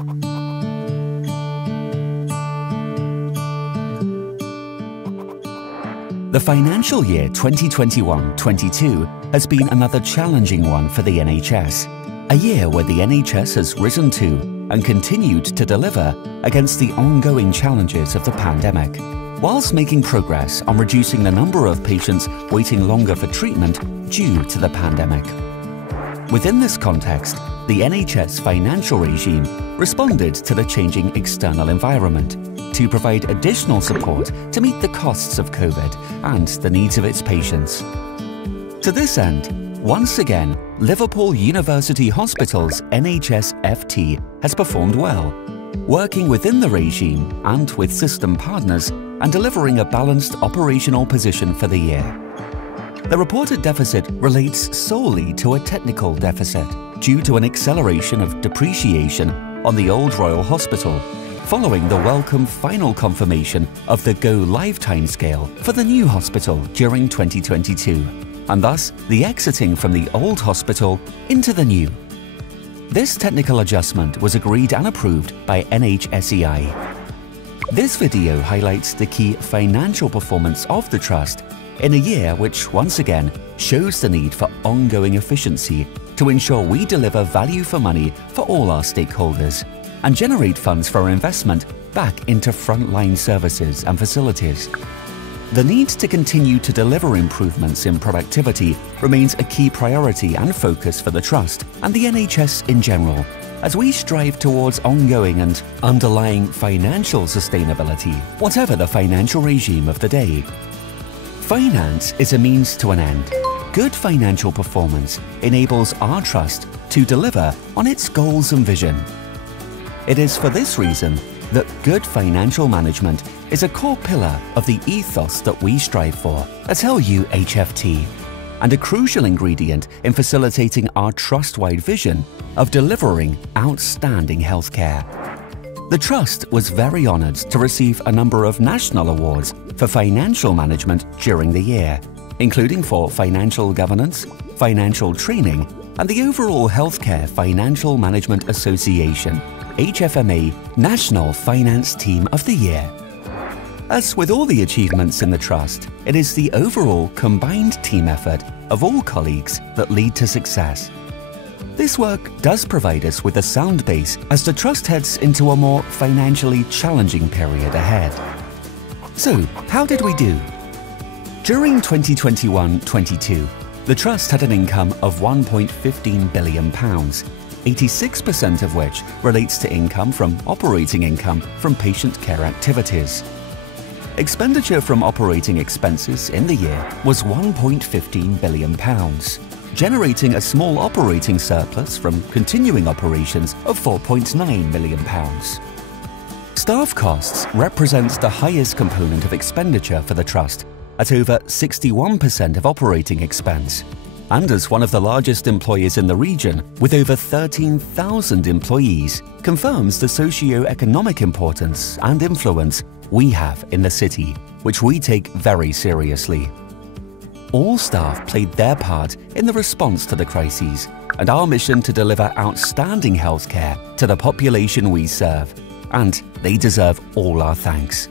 The financial year 2021-22 has been another challenging one for the NHS, a year where the NHS has risen to and continued to deliver against the ongoing challenges of the pandemic, whilst making progress on reducing the number of patients waiting longer for treatment due to the pandemic. Within this context, the NHS financial regime responded to the changing external environment to provide additional support to meet the costs of COVID and the needs of its patients. To this end, once again, Liverpool University Hospital's LUHFT has performed well, working within the regime and with system partners and delivering a balanced operational position for the year. The reported deficit relates solely to a technical deficit due to an acceleration of depreciation on the old Royal Hospital following the welcome final confirmation of the go-live timescale for the new hospital during 2022, and thus the exiting from the old hospital into the new. This technical adjustment was agreed and approved by NHSEI. This video highlights the key financial performance of the Trust in a year which once again shows the need for ongoing efficiency to ensure we deliver value for money for all our stakeholders and generate funds for investment back into frontline services and facilities. The need to continue to deliver improvements in productivity remains a key priority and focus for the Trust and the NHS in general, as we strive towards ongoing and underlying financial sustainability, whatever the financial regime of the day. Finance is a means to an end. Good financial performance enables our Trust to deliver on its goals and vision. It is for this reason that good financial management is a core pillar of the ethos that we strive for at LUHFT, and a crucial ingredient in facilitating our Trust-wide vision of delivering outstanding healthcare. The Trust was very honoured to receive a number of national awards for financial management during the year, including for financial governance, financial training, and the overall Healthcare Financial Management Association HFMA National Finance Team of the Year. As with all the achievements in the Trust, it is the overall combined team effort of all colleagues that lead to success. This work does provide us with a sound base as the Trust heads into a more financially challenging period ahead. So, how did we do? During 2021-22, the Trust had an income of £1.15 billion, 86% of which relates to income from operating income from patient care activities. Expenditure from operating expenses in the year was £1.15 billion, generating a small operating surplus from continuing operations of £4.9 million. Staff costs represents the highest component of expenditure for the Trust at over 61% of operating expense. And as one of the largest employers in the region, with over 13,000 employees, confirms the socio-economic importance and influence we have in the city, which we take very seriously. All staff played their part in the response to the crises and our mission to deliver outstanding healthcare to the population we serve, and they deserve all our thanks.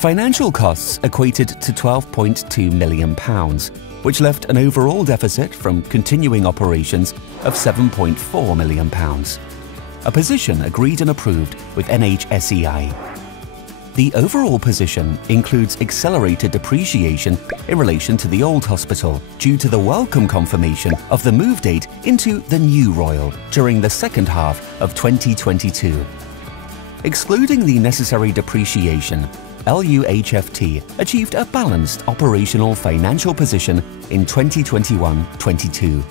Financial costs equated to £12.2 million, which left an overall deficit from continuing operations of £7.4 million, a position agreed and approved with NHSEI. The overall position includes accelerated depreciation in relation to the old hospital due to the welcome confirmation of the move date into the new Royal during the second half of 2022. Excluding the necessary depreciation, LUHFT achieved a balanced operational financial position in 2021-22.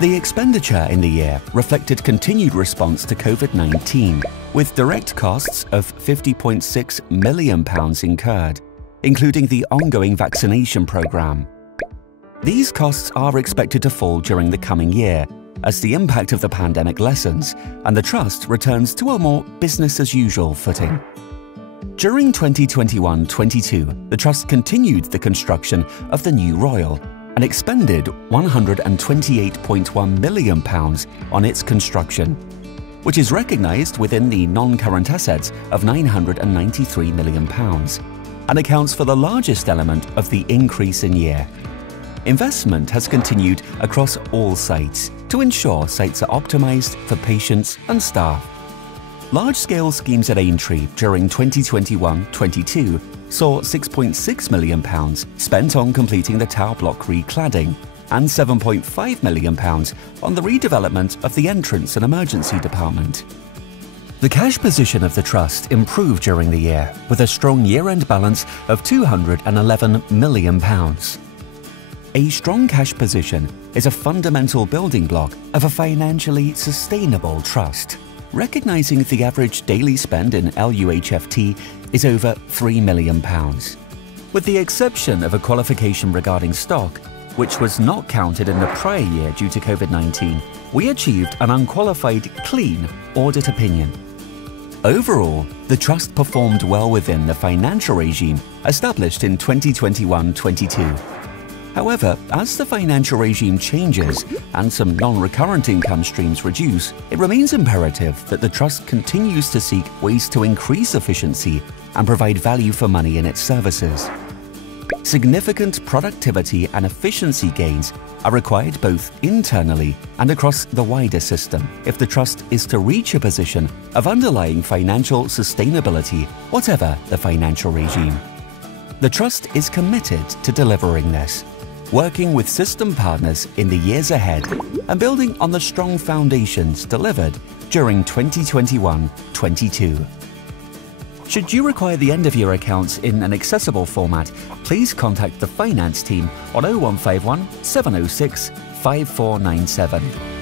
The expenditure in the year reflected continued response to COVID-19, with direct costs of £50.6 million incurred, including the ongoing vaccination programme. These costs are expected to fall during the coming year as the impact of the pandemic lessens and the Trust returns to a more business-as-usual footing. During 2021-22, the Trust continued the construction of the new Royal and expended £128.1 million on its construction. which is recognised within the non-current assets of £993 million and accounts for the largest element of the increase in year. Investment has continued across all sites to ensure sites are optimised for patients and staff. Large-scale schemes at Aintree during 2021-22 saw £6.6 million spent on completing the tower block recladding and £7.5 million on the redevelopment of the entrance and emergency department. The cash position of the Trust improved during the year with a strong year-end balance of £211 million. A strong cash position is a fundamental building block of a financially sustainable trust. Recognising the average daily spend in LUHFT is over £3 million. With the exception of a qualification regarding stock, which was not counted in the prior year due to COVID-19, we achieved an unqualified clean audit opinion. Overall, the Trust performed well within the financial regime established in 2021-22. However, as the financial regime changes and some non-recurrent income streams reduce, it remains imperative that the Trust continues to seek ways to increase efficiency and provide value for money in its services. Significant productivity and efficiency gains are required both internally and across the wider system if the Trust is to reach a position of underlying financial sustainability, whatever the financial regime. The Trust is committed to delivering this, working with system partners in the years ahead and building on the strong foundations delivered during 2021-22. Should you require the end-of-year accounts in an accessible format, please contact the finance team on 0151 706 5497.